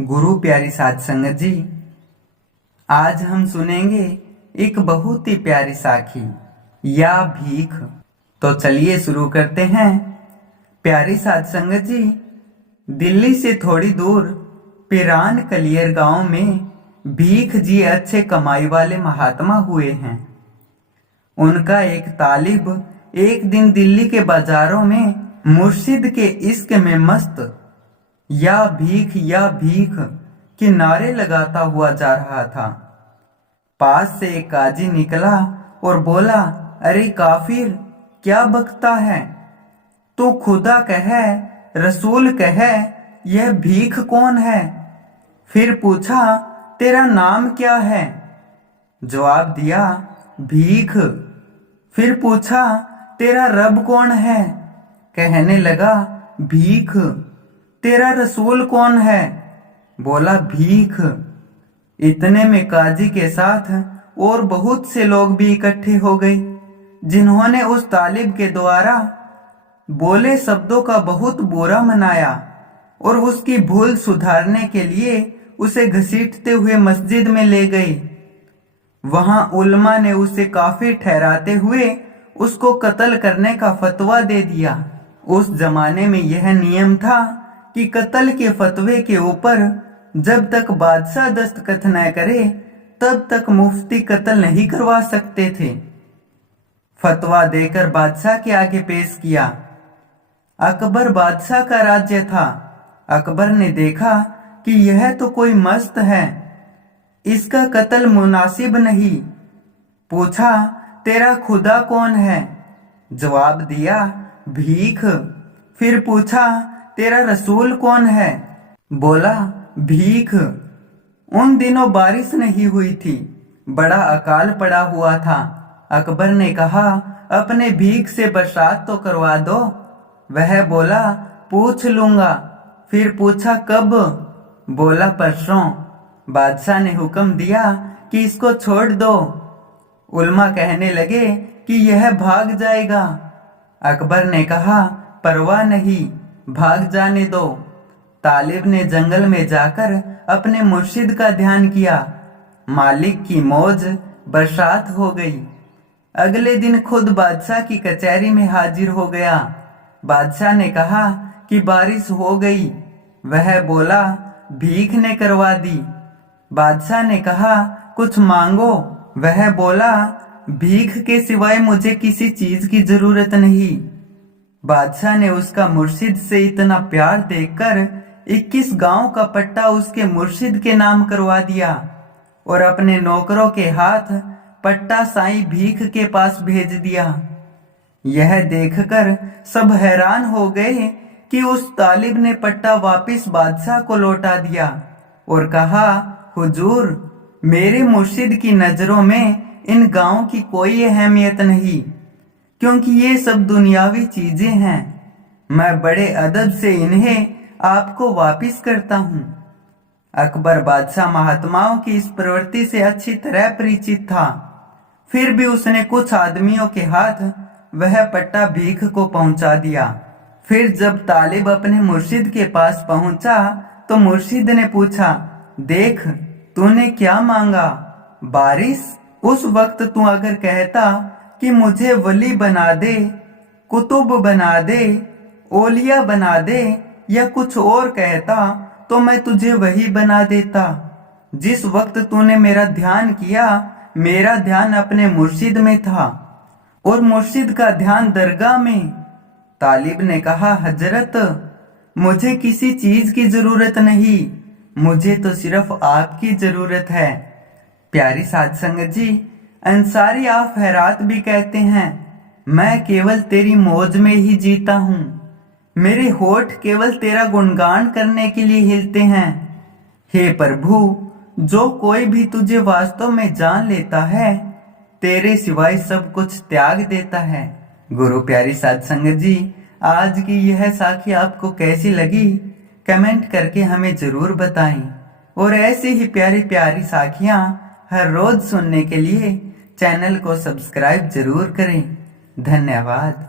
गुरु प्यारी साध संगत जी, आज हम सुनेंगे एक बहुत ही प्यारी साखी या भीख। तो चलिए शुरू करते हैं। प्यारी साध संगत जी, दिल्ली से थोड़ी दूर पिरान कलियर गांव में भीख जी अच्छे कमाई वाले महात्मा हुए हैं। उनका एक तालिब एक दिन दिल्ली के बाजारों में मुर्शिद के इश्क में मस्त या भीख के नारे लगाता हुआ जा रहा था। पास से एक काजी निकला और बोला, अरे काफिर, क्या बकता है? तू खुदा कहे, रसूल कहे, यह भीख कौन है? फिर पूछा, तेरा नाम क्या है? जवाब दिया, भीख। फिर पूछा, तेरा रब कौन है? कहने लगा, भीख। तेरा रसूल कौन है? बोला, भीख। इतने में काजी के साथ और बहुत से लोग भी इकट्ठे हो गए, जिन्होंने उस तालिब के द्वारा बोले शब्दों का बहुत बुरा मनाया और उसकी भूल सुधारने के लिए उसे घसीटते हुए मस्जिद में ले गए। वहां उल्मा ने उसे काफिर ठहराते हुए उसको कत्ल करने का फतवा दे दिया। उस जमाने में यह नियम था कि कत्ल के फतवे के ऊपर जब तक बादशाह दस्तखत न करे तब तक मुफ्ती कत्ल नहीं करवा सकते थे। फतवा देकर बादशाह के आगे पेश किया। अकबर बादशाह का राज्य था। अकबर ने देखा कि यह तो कोई मस्त है, इसका कत्ल मुनासिब नहीं। पूछा, तेरा खुदा कौन है? जवाब दिया, भीख। फिर पूछा, तेरा रसूल कौन है? बोला, भीख। उन दिनों बारिश नहीं हुई थी, बड़ा अकाल पड़ा हुआ था। अकबर ने कहा, अपने भीख से बरसात तो करवा दो। वह बोला, पूछ लूंगा। फिर पूछा, कब? बोला, परसों। बादशाह ने हुक्म दिया कि इसको छोड़ दो। उल्मा कहने लगे कि यह भाग जाएगा। अकबर ने कहा, परवाह नहीं, भाग जाने दो। तालिब ने जंगल में जाकर अपने मुर्शिद का ध्यान किया। मालिक की मौज, बरसात हो गई। अगले दिन खुद बादशाह की कचहरी में हाजिर हो गया। बादशाह ने कहा कि बारिश हो गई। वह बोला, भीख ने करवा दी। बादशाह ने कहा, कुछ मांगो। वह बोला, भीख के सिवाय मुझे किसी चीज की जरूरत नहीं। बादशाह ने उसका मुर्शिद से इतना प्यार देखकर 21 गांव का पट्टा उसके मुर्शिद के नाम करवा दिया और अपने नौकरों के हाथ पट्टा साईं भीख के पास भेज दिया। यह देखकर सब हैरान हो गए कि उस तालिब ने पट्टा वापिस बादशाह को लौटा दिया और कहा, हुजूर, मेरे मुर्शिद की नजरों में इन गांवों की कोई अहमियत नहीं, क्योंकि ये सब दुनियावी चीजें हैं। मैं बड़े अदब से इन्हें आपको वापिस करता हूँ। अकबर बादशाह महात्माओं की इस प्रवृत्ति से अच्छी तरह परिचित था। फिर भी उसने कुछ आदमियों के हाथ वह पट्टा भीख को पहुंचा दिया। फिर जब तालिब अपने मुर्शिद के पास पहुंचा तो मुर्शिद ने पूछा, देख, तूने क्या मांगा? बारिश? उस वक्त तू अगर कहता कि मुझे वली बना दे, कुतुब बना दे, ओलिया बना दे या कुछ और कहता तो मैं तुझे वही बना देता। जिस वक्त तूने मेरा ध्यान किया, मेरा ध्यान अपने मुर्शिद में था और मुर्शिद का ध्यान दरगाह में। तालिब ने कहा, हजरत, मुझे किसी चीज की जरूरत नहीं, मुझे तो सिर्फ आपकी जरूरत है। प्यारी साध संगत जी, अंसारी आप हैरात भी कहते हैं, मैं केवल तेरी मौज में ही जीता हूँ। मेरे होठ केवल तेरा गुणगान करने के लिए हिलते हैं। हे प्रभु, जो कोई भी तुझे वास्तव में जान लेता है, तेरे सिवाय सब कुछ त्याग देता है। गुरु प्यारी साध संगत जी, आज की यह साखी आपको कैसी लगी? कमेंट करके हमें जरूर बताएं और ऐसी ही प्यारी प्यारी साखियां हर रोज सुनने के लिए चैनल को सब्सक्राइब जरूर करें। धन्यवाद।